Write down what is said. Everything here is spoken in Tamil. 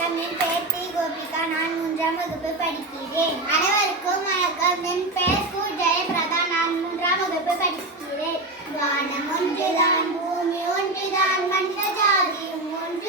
வணக்கம். என் பெயர் டி கோபிகா. நான் 3ஆம் வகுப்பு படிக்கிறேன். அனைவருக்கும் வணக்கம். என் பெயர் கு ஜெயபிரதா. நான் 3ஆம் வகுப்பு படிக்கிறேன். வானம் ஒன்றுதான், பூமி ஒன்றுதான், மனித ஜாதியும் ஒன்று.